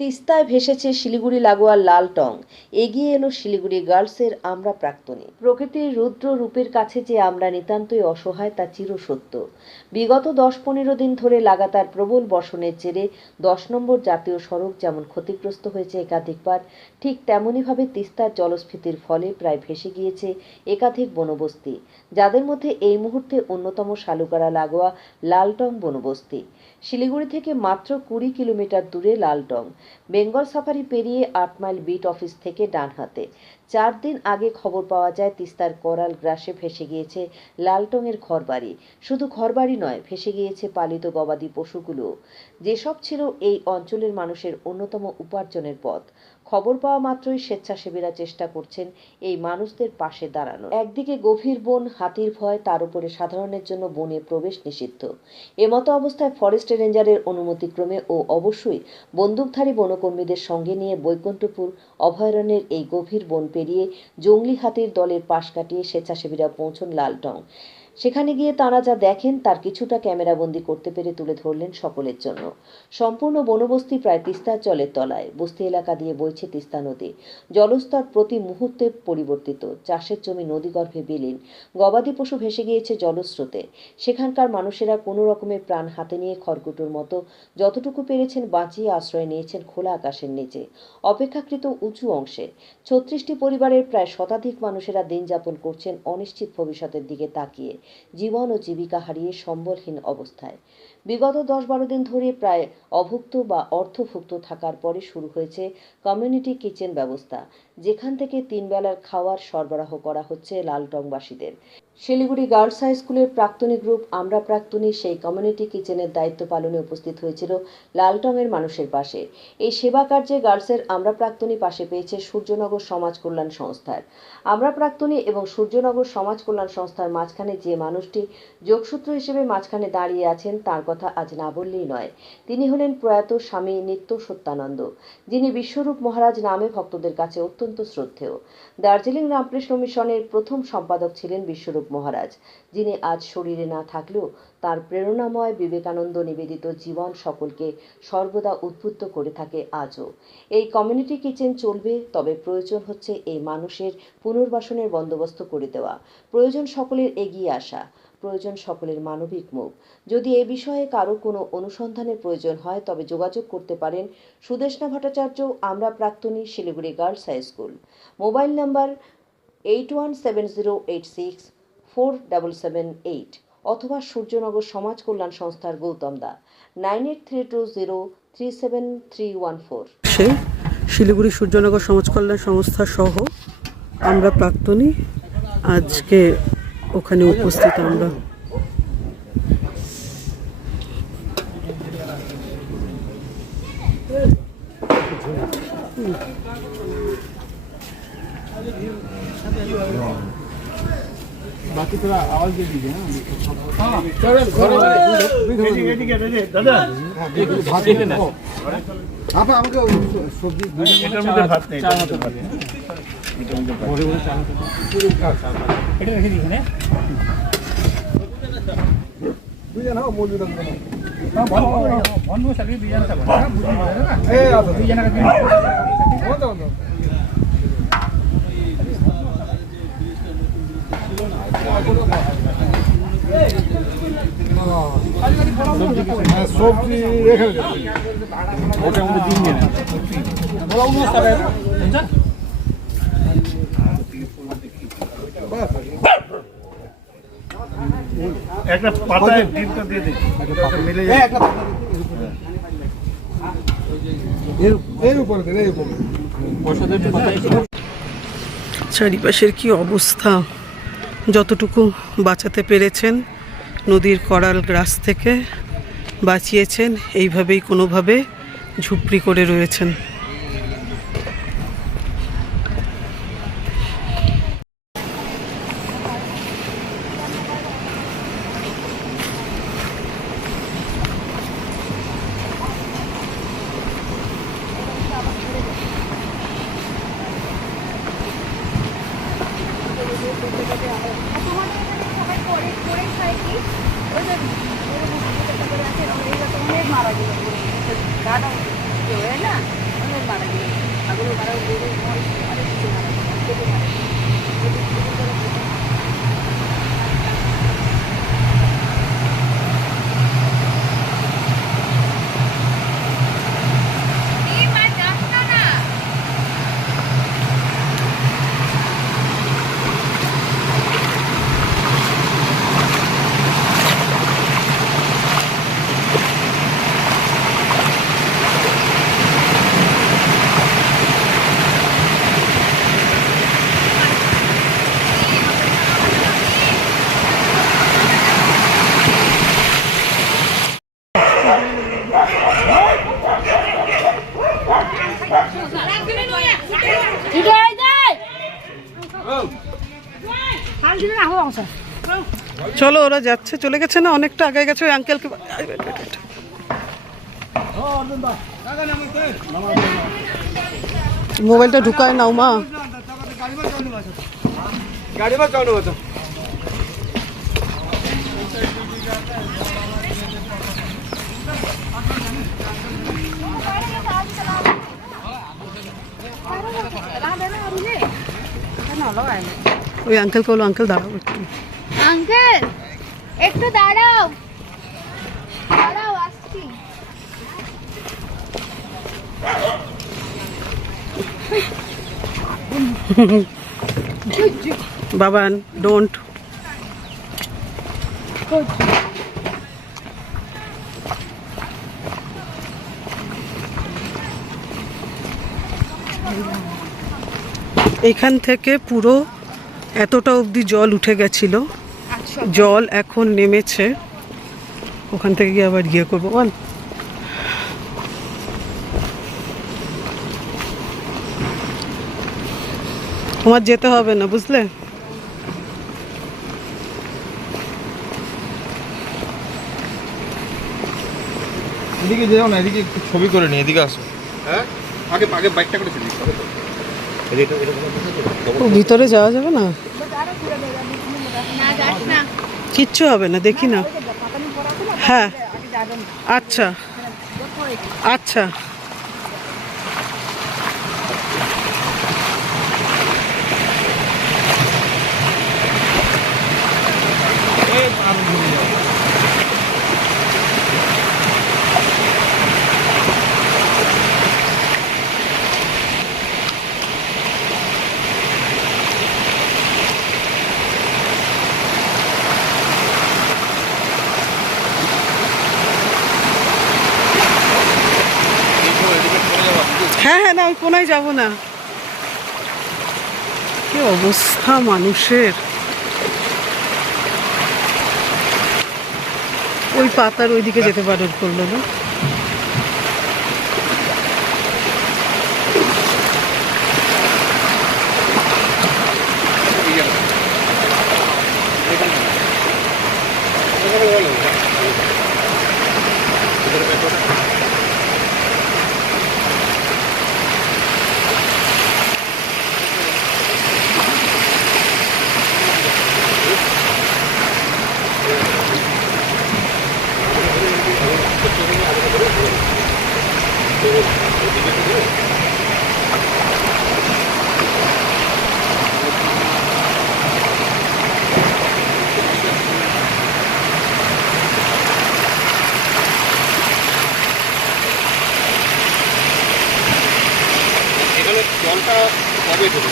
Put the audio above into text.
তিস্তায় ভেসেছে শিলিগুড়ি লাগোয়া লাল টং। এগিয়ে এলো শিলিগুড়ি গার্লসের আমরা প্রাক্তনী। প্রকৃতির রুদ্র রূপের কাছে যে আমরা নিতান্তই অসহায়, তা চিরসত্য। বিগত দশ পনেরো দিন ধরে লাগাতার প্রবল বর্ষণের জেরে দশ নম্বর জাতীয় সড়ক যেমন ক্ষতিগ্রস্ত হয়েছে একাধিকবার ঠিক তেমনইভাবে তিস্তার জলস্ফীতির ফলে প্রায় ভেসে গিয়েছে একাধিক বনবস্তি, যাদের মধ্যে এই মুহূর্তে অন্যতম শালুকারা লাগোয়া লালটং বনবস্তি। শিলিগুড়ি থেকে মাত্র কুড়ি কিলোমিটার দূরে লালটং। বেঙ্গল সাফারি পেরিয়ে আট মাইল বিট অফিস থেকে ডান হাতে চার দিন আগে খবর পাওয়া যায় তিস্তার করাল গ্রাসে ভেসে গিয়েছে লালটংয়ের ঘরবাড়ি। শুধু ঘরবাড়ি নয় ভেসে গিয়েছে পালিত গবাদি পশুগুলো। যেসব ছিল এই অঞ্চলের মানুষের অন্যতম উপার্জনের পথ। খবর পাওয়া মাত্রই স্বেচ্ছাসেবীরা চেষ্টা করছেন এই মানুষদের পাশে দাঁড়ানো একদিকে গভীর বন, হাতির ভয়, তার উপরে সাধারণের জন্য বনে প্রবেশ নিষিদ্ধ। এমতো অবস্থায় ফরেস্ট রেঞ্জারের অনুমতিক্রমে ও অবশ্যই বন্দুকধারী বনকর্মীদের সঙ্গে নিয়ে বৈকুণ্ঠপুর অভয়ারণ্যের এই গভীর বন পেরিয়ে জঙ্গলি হাতির দলের পাশ কাটিয়ে স্বেচ্ছাসেবীরা পৌঁছন লালটং। সেখানে গিয়ে তাঁরা যা দেখেন তার কিছুটা ক্যামেরাবন্দি করতে পেরে তুলে ধরলেন সকলের জন্য। সম্পূর্ণ বনবস্তি প্রায় তিস্তার জলের তলায়, বস্তি এলাকা দিয়ে বইছে তিস্তা নদী। জলস্তর প্রতি মুহূর্তে পরিবর্তিত। চাষের জমি নদীগর্ভে বিলীন। গবাদি পশু ভেসে গিয়েছে জলস্রোতে। সেখানকার মানুষেরা কোনো রকমের প্রাণ হাতে নিয়ে খড়কুটোর মতো যতটুকু পেরেছেন বাঁচিয়ে আশ্রয় নিয়েছেন খোলা আকাশের নিচে। অপেক্ষাকৃত উঁচু অংশে। ছত্রিশটি পরিবারের প্রায় শতাধিক মানুষেরা দিন যাপন করছেন অনিশ্চিত ভবিষ্যতের দিকে তাকিয়ে। জীবন ও জীবিকা হারিয়ে সম্বলহীন অবস্থায়। বিগত দশ বারো দিন ধরে প্রায় অভুক্ত বা অর্থভুক্ত থাকার পরে শুরু হয়েছে কমিউনিটি কিচেন ব্যবস্থা, যেখান থেকে তিন বেলার খাওয়ার সরবরাহ করা হচ্ছে লালটংবাসীদের। শিলিগুড়ি গার্লস হাই স্কুলের প্রাক্তনী গ্রুপ আমরা প্রাক্তনী সেই কমিউনিটি কিচেনের দায়িত্ব পালনে উপস্থিত হয়েছিল লালটংয়ের মানুষের পাশে। এই সেবা কার্যে গার্লসের আমরা প্রাক্তনী পাশে পেয়েছে সূর্যনগর সমাজ কল্যাণ সংস্থার। আমরা প্রাক্তনী এবং সূর্যনগর সমাজ কল্যাণ সংস্থার মাঝখানে যে মানুষটি যোগসূত্র হিসেবে মাঝখানে দাঁড়িয়ে আছেন তার কথা আজ না বললেই নয়। তিনি হলেন প্রয়াত স্বামী নিত্য সত্যানন্দ, যিনি বিশ্বরূপ মহারাজ নামে ভক্তদের কাছে অত্যন্ত শ্রদ্ধেয়। দার্জিলিং রামকৃষ্ণ মিশনের প্রথম সম্পাদক ছিলেন বিশ্বরূপ মহারাজ, যিনি আজ শরীরে না থাকলেও তার প্রেরণাময় বিবেকানন্দ নিবেদিত জীবন সকলকে সর্বদা উদ্বুদ্ধ করে থাকে আজও। এই কমিউনিটি কিচেন চলবে, তবে প্রয়োজন হচ্ছে এই মানুষের পুনর্বাসনের বন্দোবস্ত করে দেওয়া। প্রয়োজন সকলের এগিয়ে আসা, প্রয়োজন সকলের মানবিক মুখ। যদি এ বিষয়ে কারও কোনো অনুসন্ধানের প্রয়োজন হয়, তবে যোগাযোগ করতে পারেন সুদেশনা ভট্টাচার্য, আমরা প্রাক্তনী Siliguri girls high school. Mobile number eight one seven zero eight six four double seven eight অথবা সূর্যনগর সমাজ কল্যাণ সংস্থার গৌতম দা nine eight three two zero three seven three one four সে শিলিগুড়ি সূর্যনগর সমাজ কল্যাণ সংস্থা সহ আমরা প্রাক্তনী আজকে ওখানে উপস্থিত আমরা। बाकी थोड़ा आवाज दे दीजिए ना আপা আমাকে সবজি এটার মধ্যে ভাত নেই চা হতে পারে এটার মধ্যে ভরে ভরে চা হতে পারে এটা রেখে দিই না বুঝে নাও মজুদ না ভালো ভালো ভালো সারি বিজান থাকো হ্যাঁ। বুঝে না এ আসো বিজান না বন্ধ বন্ধ সবজি রেখে ওটা আমাদের দিন দিন একটা পাতায় ডিমটা দিয়ে দিই। মিলে এর উপরে এর উপরে চারিপাশের কি অবস্থা? যতটুকু বাঁচাতে পেরেছেন নদীর করাল গ্রাস থেকে বাঁচিয়েছেন এইভাবেই কোনোভাবে ঝুপড়ি করে রয়েছেন তোমাদের এখানে সবাই করে করে খায় কি ওই যে ওই যে বুঝতে পেরে আছে অনেক মারা গেল গাটা হয়ে না চলো, ওরা যাচ্ছে, চলে গেছে না? অনেকটা আগে গেছে, ওই আঙ্কেলকে মোবাইলটা ঢুকায় নাও, মা। ওই আঙ্কেল কলো আঙ্কেল দাঁড়াবো একটু। আঙ্কেল, একটু দাঁড়াও। দাঁড়াও, আসছি। বাবান ডোন্ট এখান থেকে পুরো এতটা অবধি জল উঠে গেছিল। জল এখন নেমেছে। ওখান থেকে গিয়ে আবার গিয়ে করব। বল। তোমার যেতে হবে না বুঝলে? এদিকে যেও না এদিকে একটু ছবি করে নি এদিকে আসো। হ্যাঁ? আগে আগে বাইকটা করে ছিলিস ও ভিতরে যাওয়া যাবে না? না যাস না। কিচ্ছু হবে না দেখি না। হ্যাঁ। আচ্ছা। আচ্ছা। হ্যাঁ হ্যাঁ না ওই কোনায় যাব না। কি অবস্থা মানুষের? ওই পাতার ওইদিকে যেতে পারো করল না? জলটা কবে ঢোকে?